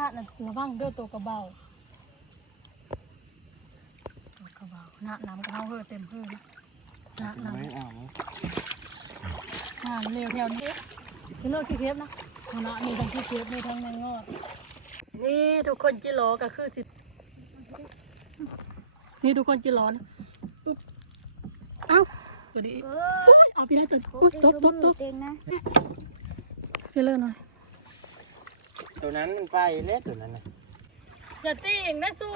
น่ะน่ะระวังเด้อตัวกระเบาตัวกระเบาหน้าน้ำกระเฮาเฮ้อเต็มเฮ้อนะหน้าน้ำไม่เอาอ่าเร็วแถวนี้ฉันเลิกขี้เทปนะคณะนี่ทั้งขี้เทปนี่ทั้งแมงงอดนี่ทุกคนจิโลก็คือสินี่ทุกคนจิโลนะปุ๊บเอ้าตัวนี้เออุ้ยเอาไปแล้วจ้ะอุ้ยตบตบตบเต็งนะเซเลอร์หน่อย ตัวนั้นมันไปเล็ตัวนั้นนะอย่าจี้เองได้สู้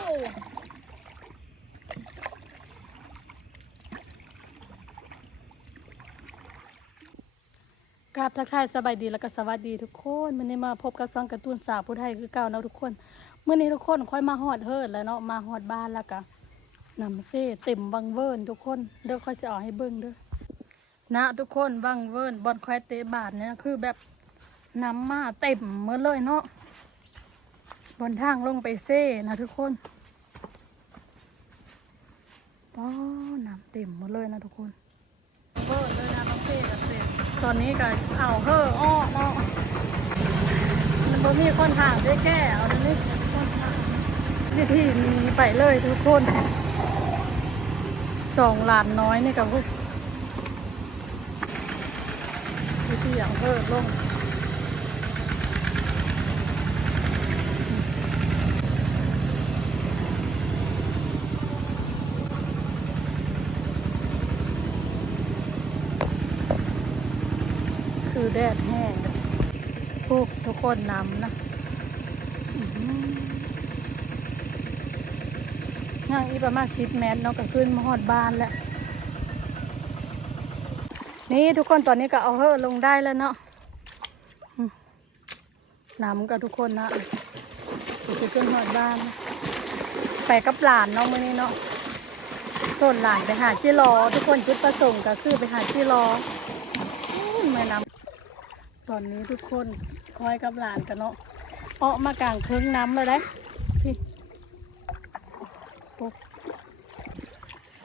กราบทักทายสบายดีแล้วก็สวัสดีทุกคนมันนี้มาพบกับซองการ์ตูนสาวผู้ไทยคือเก่าเนาะทุกคนเมื่อนี้ทุกคนค่อยมาฮอดเฮิร์ดแล้วเนาะมาฮอดบ้านแล้วก็นำเซ่เต็มวังเวิร์นทุกคนเดี๋ยวค่อยจะเอาให้เบิ่งเด้อนะทุกคนวังเวิร์นบอลควายเตะบาทเนี่ยคือแบบ น้ำมาเต็มเมื่อเลยเนาะบนทางลงไปเซ่นะทุกคนป้อน้ำเต็มหมดเลยนะทุกคนเบิดเลยนะน้องเซ่กับเซ่ตอนนี้ก็เอาเฮ้ออ้อเนาะมันบ่มีคนห่างได้แก้เอาเดี๋ยนี้คนห่างวิธีมีไปเลยทุกคนสองหลานน้อยนี่กับพวกวิธีอย่างเฮ้อลง คือแดดแห้งพวกทุกคนนำนะอื้อหือย่างอีประมาณสิบเมตรเนาะก็ขึ้นมาหอดบ้านแล้ว นี่ทุกคนตอนนี้ก็เอาเฮอลงได้แล้วเนาะน้ำกับทุกคนนะจะขึ้นหอดบ้านไปกับหลานเนาะมื้อนี้เนาะส่วนหลานไปหาจิรอ ทุกคนจุดประสงค์ก็คือไปหาจิรอแม่น้ำ ตอนนี้ทุกคนคอยกับหลานกันเนาะออกมากลางเครื่องน้ำเลยได้พี่ปุ๊บ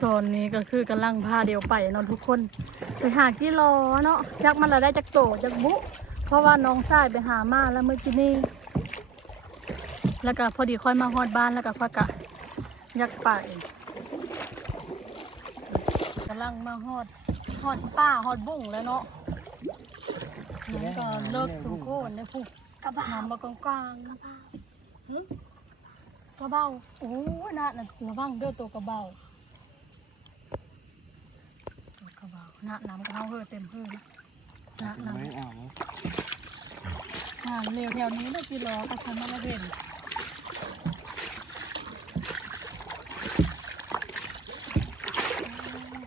ตอนนี้ก็คือกำลังพาเดียวไปเนาะทุกคนไปหากิโลเนาะจักมันละได้จักโตจักบุ เพราะว่าน้องชายไปหามาแล้วเมื่อกี้นี่แล้วก็พอดีค่อยมาฮอดบ้านแล้วก็พักกะยักไปกำลังมาฮอดฮอดป้าฮอดบุ้งแล้วเนาะ น้ำก็เลิกสมโคนได้ผูกกระบะน้ำมากองกลางๆหึกระเบ้าโอ้น่ะน่ะระวังเด้อตัวกระเบ้าตัวกระเบ้าน่ะน้ำกระเบ้าเฮ้อเต็มเฮ้อนะน่ะน้ไม่เอาำอ่าเร็วแถวนี้ได้กี่ล้อก็ทำมาละเห็น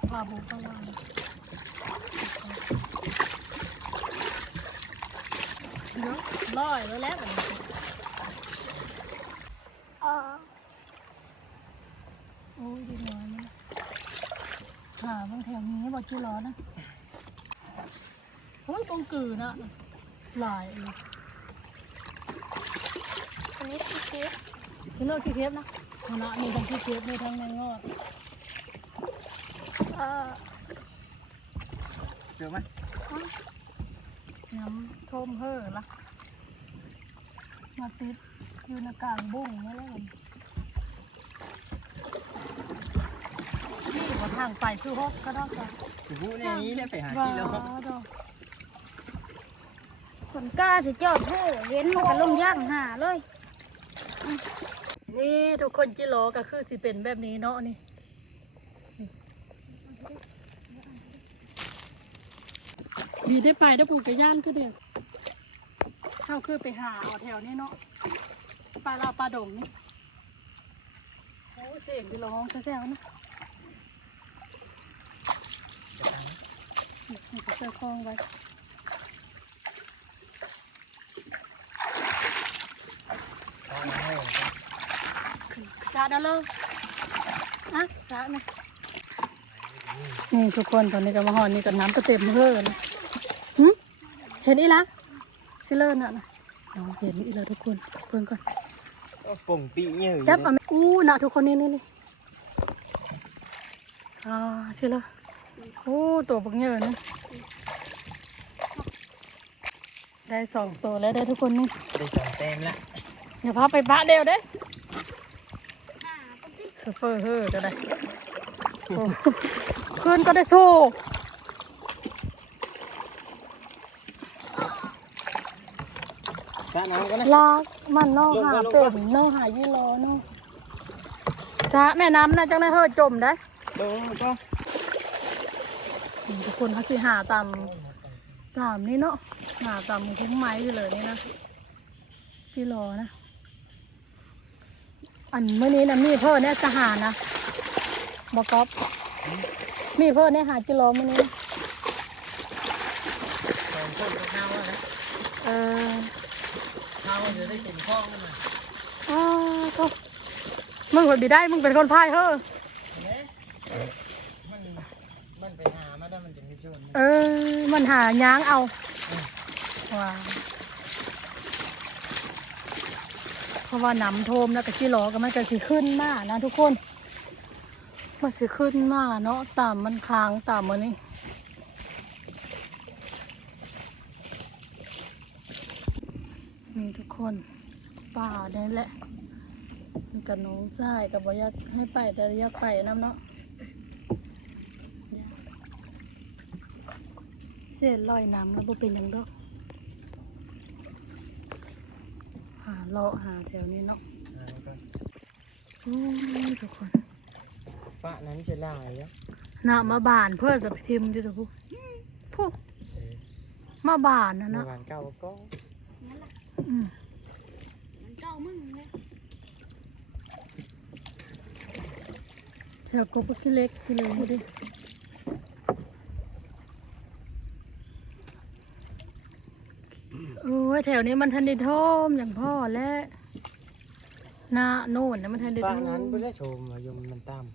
พาบุกระวังเดี๋ยว ลอยแล้วแล้วอันนี้เออโอ้ยดีน้อยนะหาบางแถวนี้บอกกี่ล้อนะโอ้ยตรงกือนะหลายเลยอันนี้คือเค้กฉันเลิกขี้เทปนะคณะนี่ทั้งขี้เทปนี่ทั้งแมงงอดเออเจอไหมน้ำท่มเฮ่อละ มาติดอยู่ในกลางบุ้งนี่แหละนี่ว่าทางไปคือฮอกก็ต้องจ้ะคือผู้ในนี้ได้ไปหาว้ากิโลดอกคนกล้าจะจอดผู้เห็นมันก็ลงย่างหาเลย นี่ทุกคนจิโลก็คือสิเป็นแบบนี้เนาะนี่มีได้ไปได้ปลูกกระย่านคือเด็ก เข้าคือไปหาเอาแถวนี้เนาะปลาลาปลาดงนี่โอ้เสียงไปร้องแซ่ๆนะนี่ก็เสื้อคล้องไว้สาดเอาเลยอะสาดนะนี่ทุกคนตอนนี้ก็มาหอนนี่กับน้ำก็เต็มเพื่อนเห็นอีละ ซิเลอร์น่ะนะเราเห็นอีละทุกคนเพิ่งก่อนป่งปีเยอะจับเอาไหมอู้น่ะทุกคนนี่นี่นี่อ่าซิเลอร์โอ้ตัวบักเยอะนะได้สองตัวแล้วได้ทุกคนนี่ได้สองเต็มละอย่าพาไปบ้าเดียวเด้หาคนที่โซเฟอร์เฮ้อก็ได้โอ้คืนก็ได้สู้ ถ้าน้ำก็นะลากมันเนอหาเป็นเนอหายี่โลเนอจ้าแม่น้ำนะจังได้เฮ้อจมได้โดนก็ทุกคนเขาสิหาตามตามนี่เนาะหาตามคุ้มไม้อยู่เลยนี่นะที่รอนะ อันเมื่อนี้นะมีเพิ่นเนี่ยจะหานะบอกอบมีเพิ่นเนี่ยหากิโลมื่อนี้นะสองคนก็เข้าวนะเออเข้าจะได้กินข้องมันนะอ้าวก็มึงคนบีได้ มึงเป็นคนพายเฮ้อเนี่ยมันมันไปหามาได้มันจะมีส่วนเออ มันหาย้างเอาว้าเพราะว่าน้ำโทมแล้วก็ที่รอก็มันจะสิขึ้นมานะทุกคน มันสิขึ้นมาเนาะตามมันค้างตามมันนี่ นี่ทุกคนป่านี่แหละมันกับน้องชายกับบ่อยากให้ไปแต่อยากไปน้ำเนาะเส้นลอยน้ำแล้วบ่เป็นหยังดอกหาเลาะหาแถวนี้เนาะโอ้ยทุกคนปะนั้นจะลายแล้วน่ะมาบานเพื่อจะไปทิมอยู่ตัวผู้ผู้มาบานนะในนะวันเก่าก็นั่นล่ะอื มมันเก่ามึงเลยแถวกบก็ขี้เล็กขี้เล็กดูดิโอ้ยแถวนี้มันทันได้ท่อมอย่างพ่อและหน้าโน่นนะมันทันได้ปะท่อมนั้นไปแล้วชมมายมมันตาม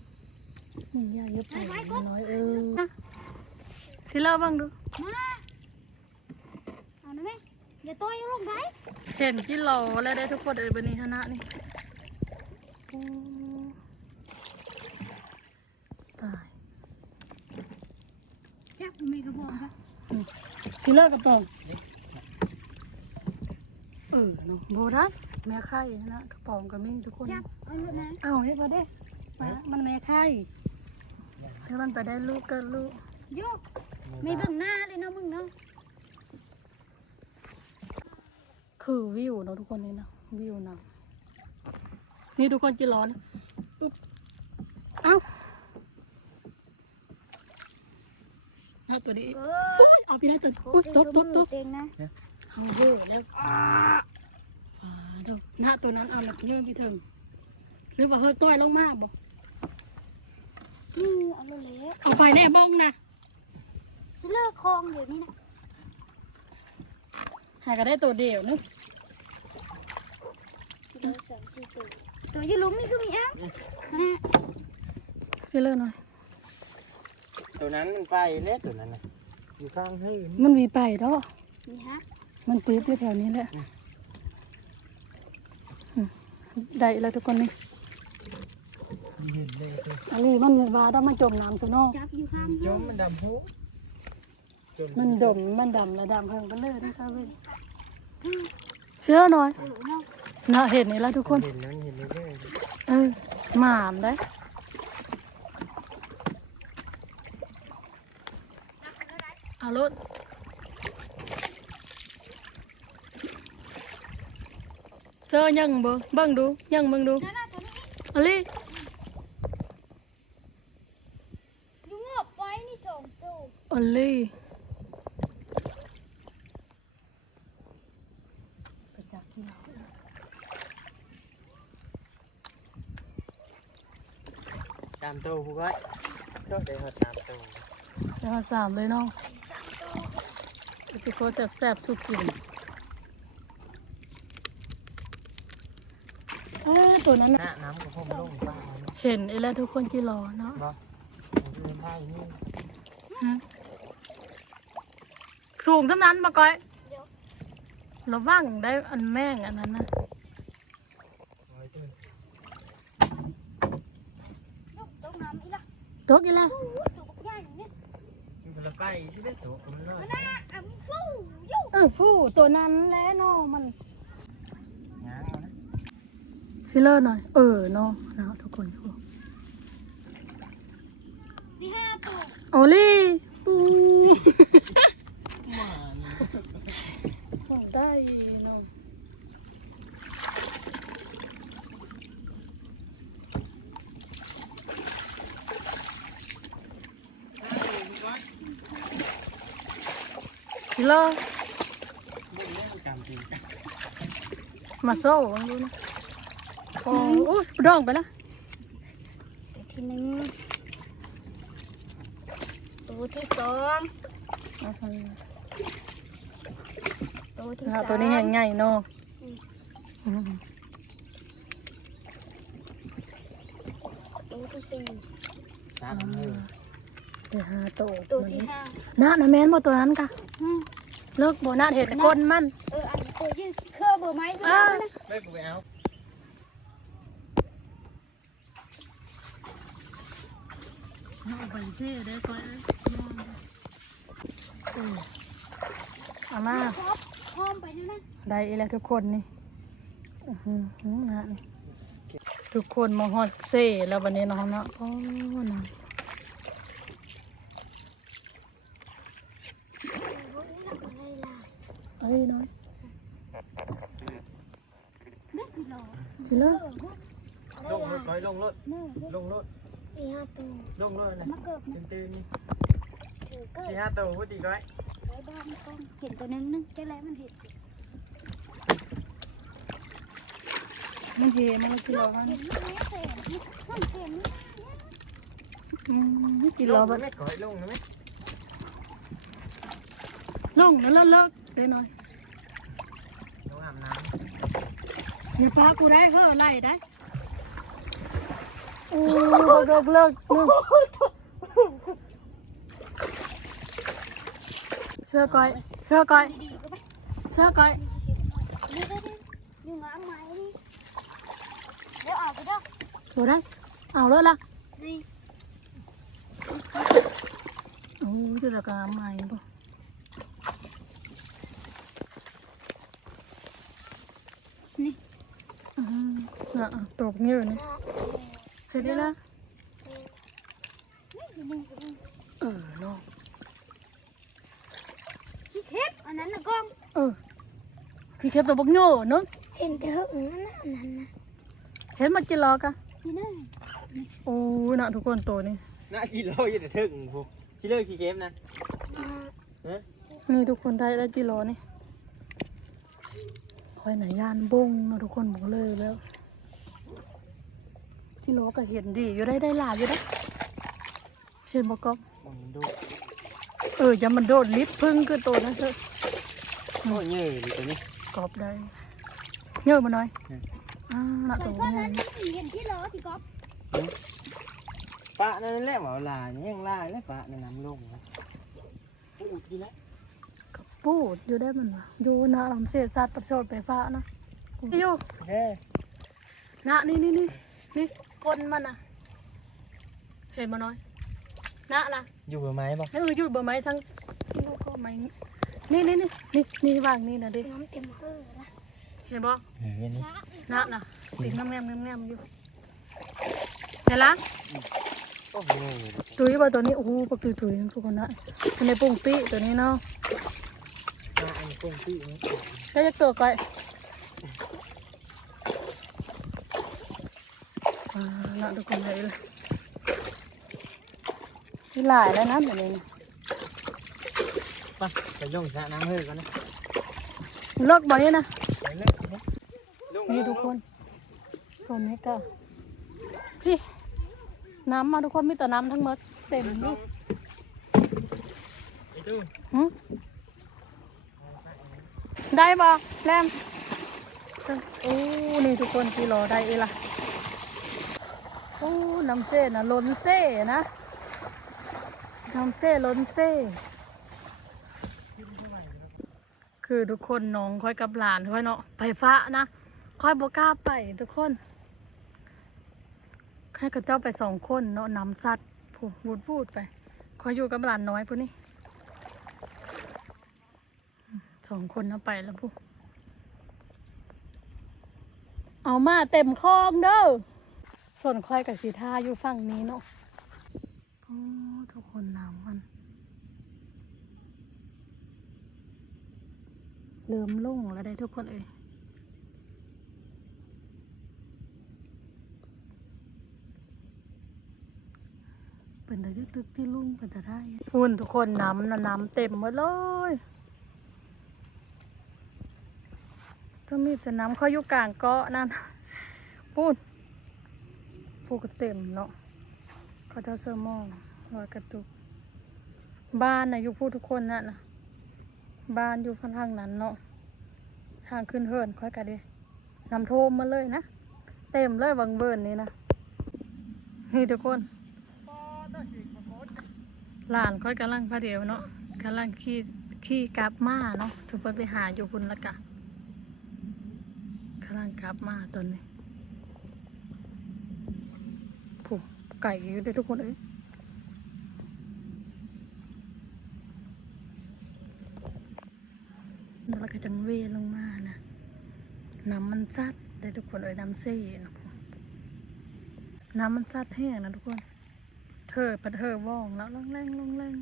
นี่ยายเยอะไปน้อยเออสิเล่าบ้างดูมาเอานะแม่ อย่าตัวอยู่ลงไปเห็นกิโลแล้วได้ทุกคนเอ่ยบันนี้ชนะนี่โอ้ตายจับมีกระบอกครับสิเลิกกับตองเออเนาะโบราณแม่ไข่นะกระป๋องกับนี่ทุกคนจับเอาลูกนะเอาให้พอได้มามันแม่ไข่ถ้ามันไปได้ลูกก็ลูกโยกไม่เบิ่งหน้าเลยเนาะมึงเนาะ คือวิวเนาะทุกคนนี่นะวิวนะนี่ทุกคนจะร้อนอุ๊บเอ้าเอาตัวนี้เออุ้ยเอาไปได้ตัวอุ้ยตบตบตบเต็งนะเอาเยอะแล้วอ่าเดี๋ยวหน้าตัวนั้นเอาหลักเยื่อไปถึงหรือว่าเฮ้ยต้อยลงมากบ่นี่เอาเลยเลยเอาไปแน่บ้องนะฉันเลิกคลองเดี๋ยวนี้นะหาก็ได้ตัวเดียวนึกเดี๋ยว สามสี่ตัวตัวอยืนลุมนี่คือมีเอ้านะเสื้อเลือหน่อย ตัวนั้นมันไปแล้วตัวนั้นนะอยู่ข้างให้มันมีไปเนาะมีฮะมันติดอยู่แถวนี้แหละอืมได้แล้วทุกคนนี่เห็นเลยคืออันนี้มันว่าต้องมาจมน้ำซะเนาะจับอยู่ข้างจมมันดำหูจมันดมมันดำระดำเพิ่งไปเลยนะคะเว้ยเสื้อหน่อยเออเนาะน่าเห็นนี่แล้วทุกคน เห็นนั้นเห็นเลยเออหมามได้เอารถเจอยังบ่เบิ่งดูยังเบิ่งดูนั่นน่ะตัวนี้อะลิอยูงอบไว้นี่สองตัวอะลิไปจับที่เรา สามตัวผู้ก้อยก็ได้หอดสามตัวจะมาสามเลยเนาะสามตัวสิโคแสบๆทุกกินเอ้อตัวนั้นหน่ะน้าน้ำกับพวกมันลงป้ามันเห็นไอ้แล้วทุกคนที่รอเนาะบ่มันคือไทยนี่ฮะสูงเท่านั้นมาก้อยเดี๋ยวระวังได้อันแม่งอันนั้นนะ โอ้ยตื่น ลูกต้องน้ำอีละ ตกอีแล้วโอ้ยตัวบักใหญ่เนี่ยอยู่คนละไปใช่ไหมตัวมันน้อยมันน่ะอะมันฟูอยู่เออฟูตัวนั้นแหล้วเนาะมันยางเอานะซิเลอร์หน่อย เออเนาะนะทุกคนทุกคนที่ห้าตัวโอลี่ปูมาของได้เนาะ ซิเลอร์มาโซ่ลองดูนะโอ้อุ้ยร้องไปละตัวที่หนึ่งตัวที่สองอื้อหือตัวที่นะสาคะมตัวนี้ใหญ่ๆเนาะอืมตัวที่สี่ตามเลยเดี๋ยวหาโตตัวที่ห้าน่านะแม่นบ่ตัวนั้นกะอืม เลิกบ่น่าเห็นก้นมันเอออันตัวที่เครือเบอร์ไม้ตัวอ่านั้นนะไม่กูไปเอาเอาไปเซ่ได้ก่อนเอามาครบพร้อมไปนี่นะได้อีแล้วทุกคนนี่อื้อหือหือนะนี่ทุกคนมาฮอดเซ่แล้ววันนี้เนาะเนาะโอ้นะโอ้ย นี่ละอะไรล่ะเอ้ยน้อยเด็กพี่หลอสิเลิกลงรถก้อยลงรถเนื้อเด็กลงรถสี่ห้าตัวลงรถนะมาเกิดนะตื่นๆนี่ถือเกิดสี่ห้าตัวพูดดีก้อยไว้บ้านก่อนเห็นตัวหนึงนึงจะไรมันเห็นมันเฮมันเลยกิโลมันเห็นมันแล้วแต่มันเห็นอืมกิโลลงบัดไหมก้อยลงไหมลงแล้วเลิกได้หน่อย ลงอาบน้ อย่าพากูได้เขาไล่ได้โอ้เลิกเลิกเสื้อก้อย เสื้อก้อย เสื้อก้อยดูไหมนี่เดี๋ยวออกไปเด้อดูได้เอาเลยล่ะโอ้ยจะตะกามใหม่ปะ นี่ อืมอะอะ ตกเยอะนี่เสร็จแล้วนี่อยู่นี่อยู่นี่เออเนาะพี่เทปอันนั้นนะกล้องเออพี่เข็บตัวบักโง่เนาะเห็นแต่หึงนั่นน่ะอันนั้นนะเห็นมากินรอกันนี่นะโอ้ยน่ะทุกคนตัวนี้ำน่าจิโร่ยังแต่ถึงพวกชิเลอร์ขี้เกมนะอ่าเอ๊ะนี่ทุกคนได้ได้กิโลนี่คอยไหนยานบงเนาะทุกคนบอกเลยแล้ว กิโลก็เห็นดีอยู่ได้ได้หลายอยู่ได้เห็นบอกก็ผมดูเอออย่ามันโดดลิฟต์พึ่งคือตัวนั้นเถอะโอ้ยเยอะเลยตัวนี้กรอบได้เยอะมาหน่อยอืมอ่าน่ะใส่ตัวก้อนใหญ่นั้นนะเห็นที่ล้อที่ก๊อฟปะนั่นแหละหมอลาเนี่ยยังลาเลยปะในน้ำลงนะพูดดีแล้วกับปูดอยู่ได้มันวะอยู่นะลำเสียสัตว์ประโชดไปฟ้านะอยู่เฮ้นะนี่นี่นี่นี่ ก้นมันนะเห็นมาหน่อยนะนะอยู่กับไม้ป่ะเอออยู่บ่ไม้ทั้งที่ลูกก็ไม้นี่นี่นี่นี่นี่วางนี่นะดิน้ำเต็มเฮือละเห็นบ่เฮ้ยนี่นะนะติดแง้มแง้มแง้มอยู่เห็นละโอ้โหตุยบ่ตัวนี้โอ้โหปักตุยตุยทุกคนนะมันในปุ่งปีตัวนี้เนาะมาอันกุ้งปีนี้ใช้จักตัวก่อ ยอ่านะทุกคนเลยนี่หลายแล้วนะแบบนี้ไปไปลงสระน้ำเฮ้ยกันนะเลิกบ่นี้นะไปเลยนะนี่ทุกคนตอนนี้ก็พี่น้ำมาทุกคนมีแต่น้ำทั้งหมดเต็มอยู่ไอ้ตู้หึได้บ่แรมโอ้นี่ทุกคนที่รอได้เอล่ะ น้ำเส้นะล้นเส้นะน้ำเส้ล้นเส้คือทุกคนน้องค่อยกับหลานค่อยเนาะไปฟ้านะค่อยบกล้าไปทุกคนให้กับเจ้าไปสองคนเนาะน้ำสัตว์พูดพูดพูดไปคอยอยู่กับหลานน้อยพวกนี้สองคนเอาไปแล้วพวกเอามาเต็มคลองเด้อ ส่วนควายกับสีทาอยู่ฝั่งนี้เนาะโอ้ทุกคนน้ำมัน เริ่มลุ่งแล้วได้ทุกคนเอ้ยเป็นแต่ตึกที่ลุ่งเป็นแต่ได้พุ่นทุกคนน้ำน่ะน้ำเต็มหมดเลยจะมีแต่น้ำเขาอยู่กลางเกาะนั่นพูด พูกเต็มเนาะเขาเจ้าเสื้อหมองรอยกระตุก บ้านนะอยู่พูดทุกคนนั่นนะบ้านอยู่ข้างทางนั้นเนาะทางขึ้นเฮินค่อยกันดินำโทมมาเลยนะ เต็มเลยบังเบิร์นนี่นะนี่ทุกคนหลานค่อยกำลังพาเดียวเนาะกำลังขี่ขี่กลับมาเนาะทุกคนไปหาอยู่พุ่นละกะกำลังกลับมาตอนนี้ผูก ไก่เด้วยทุกคนเอ้ยแล้วก็จังเวลงมานะน้ำมันซัดได้ทุกคนเอ้ยน้ำเซ่นะน้ำมันซัดแห้งนะทุกคน เธอปัดเธอว่องแล้วลงแรงลงแรง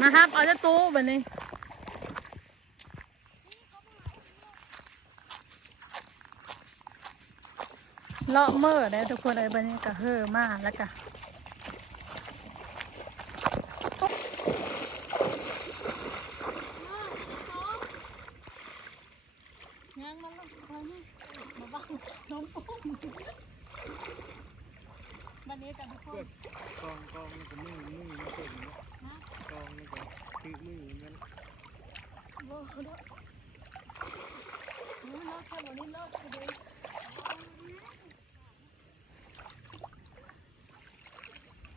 มาครับ เอาจะตู้แบบนี้ เลาะเมื่อได้ทุกคนเอ้ยบรรยากาศเฮอมากแล้วก็ยังมันละคอยนี่มาบ้างน้องปุ้มวันนี้กันทุกคน กองกองนี่ก็มือมือมันเต็มเนาะกองนี่ก็คือมือมัน โว้เด้อรู้เลิกแค่วันนี้เลิกไปเลย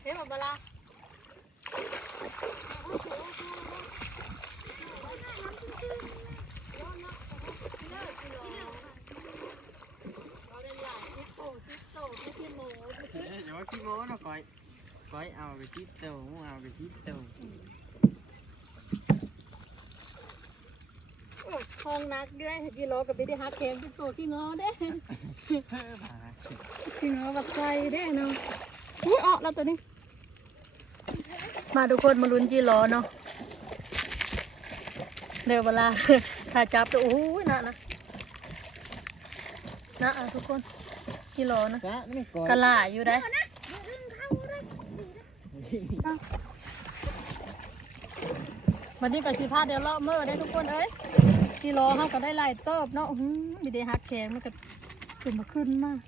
เฮ้ยมาบลาเราได้หลายทิปโตทิปโตทิปที่โม เอ้ยอย่าว่าขี้โม้เนาะก้อยก้อย เอาไปชิดเต่าหมูเอาไปชิดเต่าห้องนักด้วยยีโรกับไปได้ฮักแคมทิปโตที่งอเด้เฮ้ยผ่าที่งอบักไซเด้เนาะอุ้ยออกแล้วตัวนี้ มาทุกคนมาลุ้นจีโรเนาะเดี๋ยวเวลาถ่ายจับตัวโอ้ยนะนะนะอะทุกคนจีโรนะกะนี่ก้อยกระหล่ายอยู่ได้ วันนี้ก็สิพาเดี๋ยวเลาะเมื่อได้ทุกคนเอ้ยกิโลเขาก็ได้หลายเติบเนาะอื้อหือมีได้หักแขงมันก็ขึ้นมาขึ้นมาก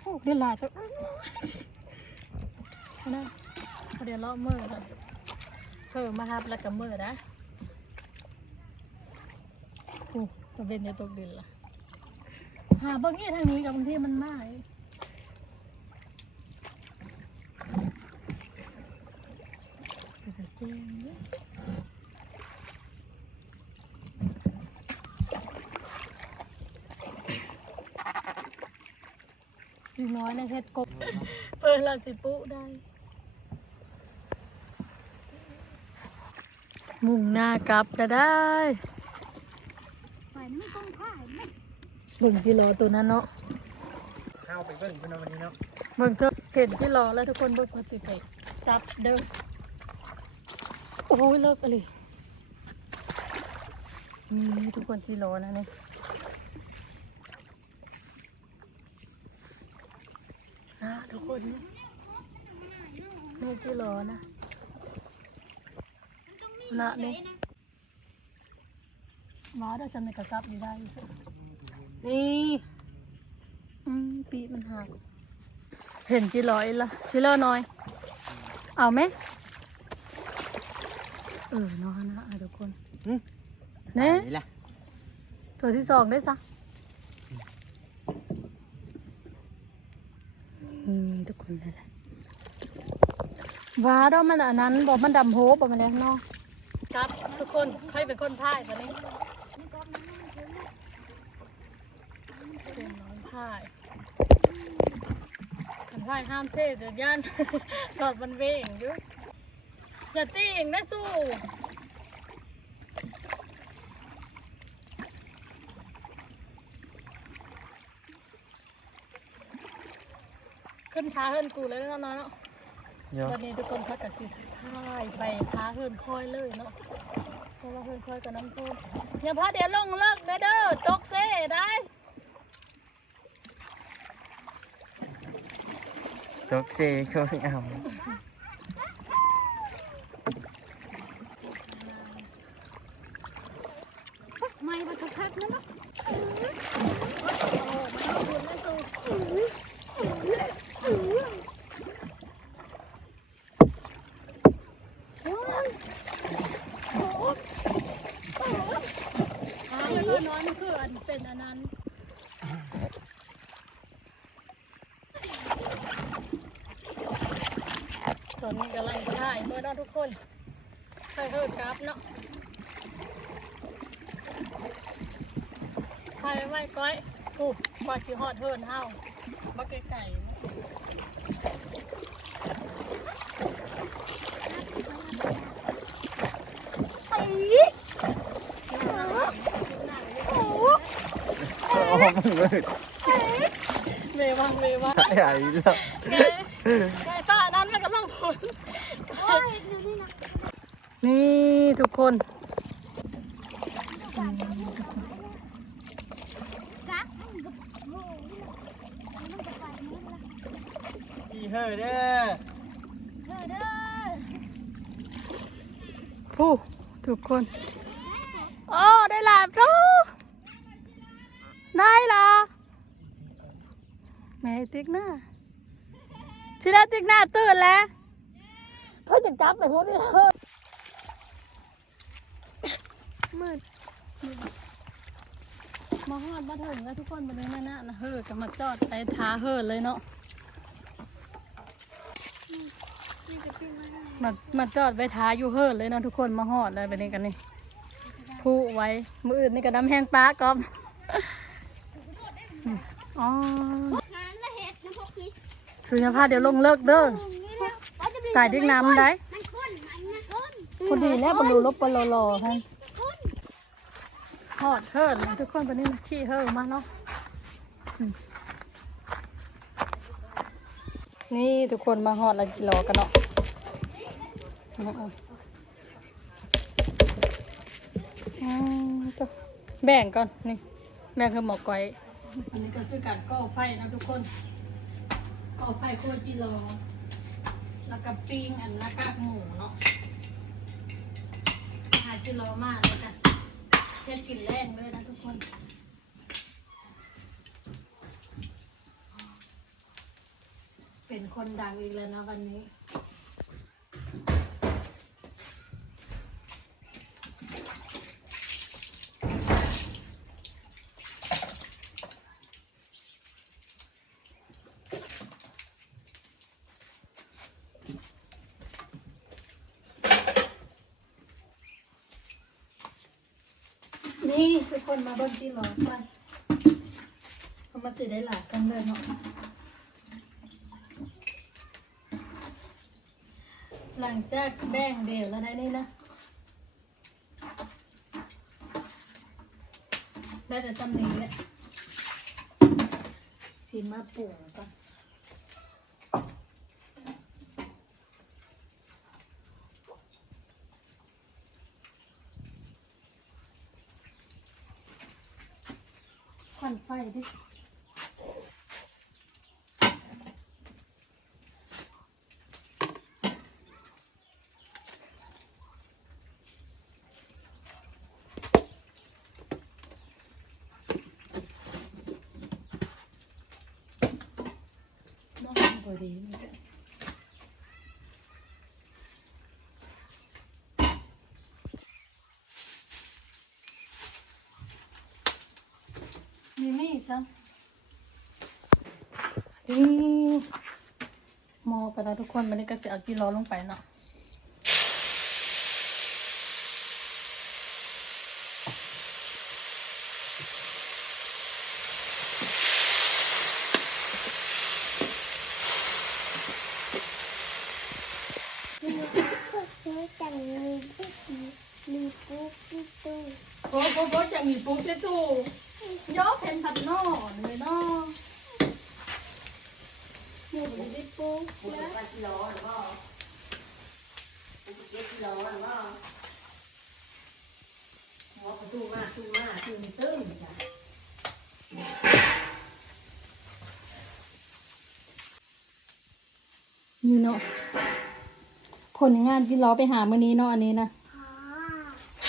โอ้ได้หลายเติบเอนะเดี๋ยวเลาะเมื่อกันเพิ่มมาครับแล้วก็เมื่อนะโอ้ตะเวนในตกดินละหาบางทีทางนี้กับบางทีมันมากเจ๋งเด้ ออีน้อยในเฮ็ดกบเปิดเราสิปุได้ มุ่งหน้ากลับก็ได้ปล่อยมันไม่ต้องถ่ายไหมเบิ่งที่รอตัวนั้นเนาะเข้าไปเบิ่งเพิ่นเอาวันนี้เนาะเบิ่งเสื้อเห็นที่รอแล้วทุกคนเบิ่งมาสิไปจับเด้อ โอ้ยเลิกอะไรนี่ทุกคนที่รอนะนี่นะทุกคนนี่นี่ที่รอนะนะนี่มาเดี๋ยวจะไม่กระซับอยู่ได้สินี่อืมปีมันหักเห็นจีร้อยละซิเลอร์น้อย เอาไหม ออเนอนนะอะทุกคนเน่นี่ล่ะตัวที่สองได้ซะนี่ทุกคนเลยแหละว้าดอกมันอันนั้นบอกมันดำโฮบบอกมันเลยเนาะครับทุกคนใครเป็นคนพ่ายตอนนี้เป็นน้องพ่ายกันพ่ายห้ามเซ่จะย่าน สอดมันเวงอยู่ อย่าจี้เองนะสู้ขึ้นท้าเฮิรนกูเลยเนาะเนาะเดี๋ยววันนี้ทุกคนพักกับจิตท่ายไปท้าเฮิรนคอยเลยเนาะเพราะว่าเฮิรนคอยกับน้ำต้นอย่าพาเดี๋ยวลงเลิกเด้อเด้อจกเซ่ได้ตกเซก็ไม่เอา ไม่มาทักทักนะเนาะ ท้าแล้วก็นอนคืออันเป็นอันนั้น ตอนนี้กำลังถ่ายเมื่อเนาะทุกคนถ่ายเฮิร์ดกราฟเนาะถ่ายไว้ก้อยปุ๊บกว่าจิฮอดเฮิร์นเฮาบักไก่ๆเนาะโอ้มันมืดเมวังเมวังใหญ่แล้ว แกแกป้านั้นมันก็ล่องผล โอ้ยดูนี่นะ นี่ทุกคนกักมันกับโอ้ยมันกับไปนี่ละดีเฮ้อเด้อเด้อเด้อผู้ทุกคน โอ้ได้หลาบจูได้เหรอแม่ติ๊กหน้าชิลาติ๊กหน้าตื่นแล้วเพื่อจะจับไปพูดนี่เฮ้ย มืดมืดมาฮอดมาถึงแล้วทุกคนวันนี้นะนะนะเฮ้อก็มาจอดไปท้าเฮ้อเลยเนาะนี่จะเป็นอะไรมามาจอดไว้ท้าอยู่เฮิร์ดเลยเนาะทุกคนมาหอดเลยไปนี่กันนี่ผู้ไว้มืออื่นนี่ก็น้ำแห้งปลากอมอืมอ๋องานละเห็ดนะพวกนี้สุญญภาเดี๋ยวลงเลิกเด้อไก่ดิ้งน้ำได้มันคนมันนะคนพอดีแล้วบรรลุลบปลอๆให้ห อดเฮิร์ดเลยทุกคนไปนี่มาขี่เฮิร์ดมาเนาะนี่ทุกคนมาหอดแล้วกิโลกันเนาะแบ่งก่อนนี่แบ่งคือหมอกไก่อันนี้ก็คือการก่อไฟนะทุกคนก่อไฟโคจิโลแล้วก็ปิ้งอันหน้ากากหมูเนาะหาจิโลมากเลยกัน เทศกินแรงเลยนะทุกคน เป็นคนดังอีกแล้วนะวันนี้ นี่ทุก คนมาเบิ้งที่หลอไปเขามาสื่อได้หลายกันเลยเนาะหลังจากแบ่งเดี่ยวแล้วได้นี่นะได้แต่ซ้ำนี้แหละสีมาปุ่งก่อน ควันไฟดิน้องบดีนี่ก็ มีมีดจ้ะนี่มอกันนะทุกคนมันนี้ก็จะเอากี่ลลงไปเนาะ เธอจังมีที่สีมีปุ๊กที่ตู้ โอ้โหจะมีปุ๊บจะถูกยกเป็นผัดนอนเลยเนาะหมูเป็นดิปุ๊บแล้ว นี่เนาะผลงานที่เราไปหามื้อนี้เนาะอันนี้นะหอ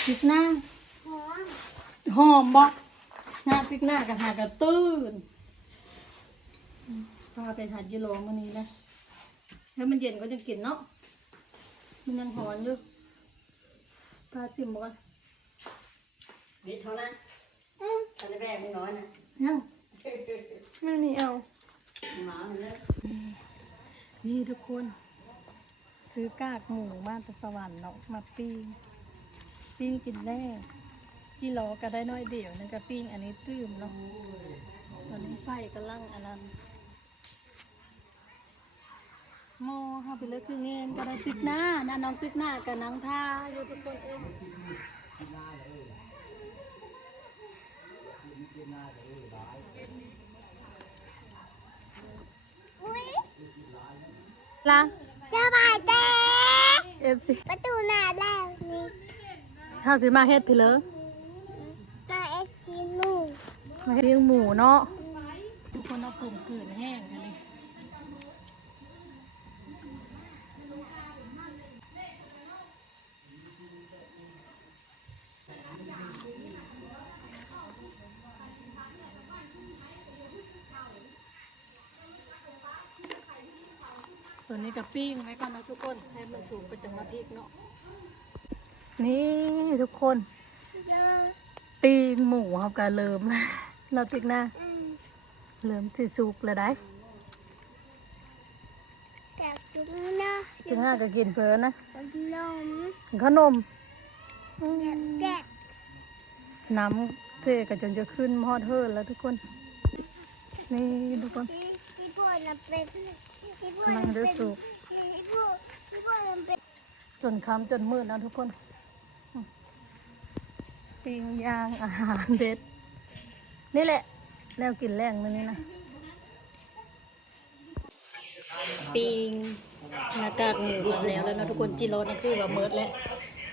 พริกหน้าหอมหอมบ่หน้าพริกหน้ากับหากระตื้นอืมพาไปหากิโลมื้อนี้นะแล้วมันเย็นก็จะกินเนาะมันยังหอนอยู่พาซิมบ่ก่อนวิทย์เท่านั้นอืมตอนแรกไม่น้อยนะยังไม่มีเอาหมามันเลย นี่ทุกคน ซื้อกากหมูมาจากสวรรค์เนาะมาปิ้งปิ้งกินแรกจีรอก็ได้น้อยเดียวนึงก็ปิ้งอันนี้ตื้มเนาะตอนนี้ไฟกำลังอันนั้นหม้อเข้าไปเลยคือเงี้ยก็ได้ปิกหน้าน้าน้องปิกหน้ากับนางท่าอยู่ทุกคนเองอุ้ ละจะบาดเจ็บเอฟซีประตูหน้าแล้วนี่ข้าวซื้อมาเฮ็ดพี่เลยมาเอ็กซีนูมาเลี้ยงหมูเนาะทุกคนเอาปุ่มกืนแห้งอันนี้ ตัวนี้กับปิ้งไว้ก่อนนะทุกคน ให้มันสูงไปจังหวะพริกเนาะ นี่ทุกคนเยอะปิ้งหมูครับกะเริ่มเราติ๊กหน้าอืมเริ่มสิสุกแล้วได้แกะจุ๊บนะจึงห้าก็กินเพลินนะ ขนมกินขนมอืมแกะแกะน้ำเทก็จนจะขึ้นมอดเฮิร์แล้วทุกคน นี่ทุกคน กำลังจะสุกที่พ่อที่พ่อน่ะเป็นจนคำจนมืดนะทุกคน ปิ้งย่างอาหารเด็ด นี่แหละแล้วกินแรงนั่นนี่นะ ปิ้งหน้ากากหมูมาแล้วแล้วนะทุกคนจิโร่นะคือว่าเมิดแล้ว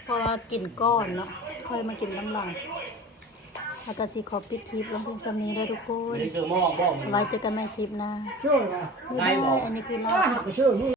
เพราะว่ากินก้อนเนาะค่อยมากินน้ำหลัง แล้วก็สิขอปิดคลิปลงเพียงสำนี้ได้อทุกคนไม่ได้ซื้อหม้อบ่ไว้เจอกันใหม่คลิปหน้าชื่อนะบ๊ายบายอันนี้คือน้ำชื่อ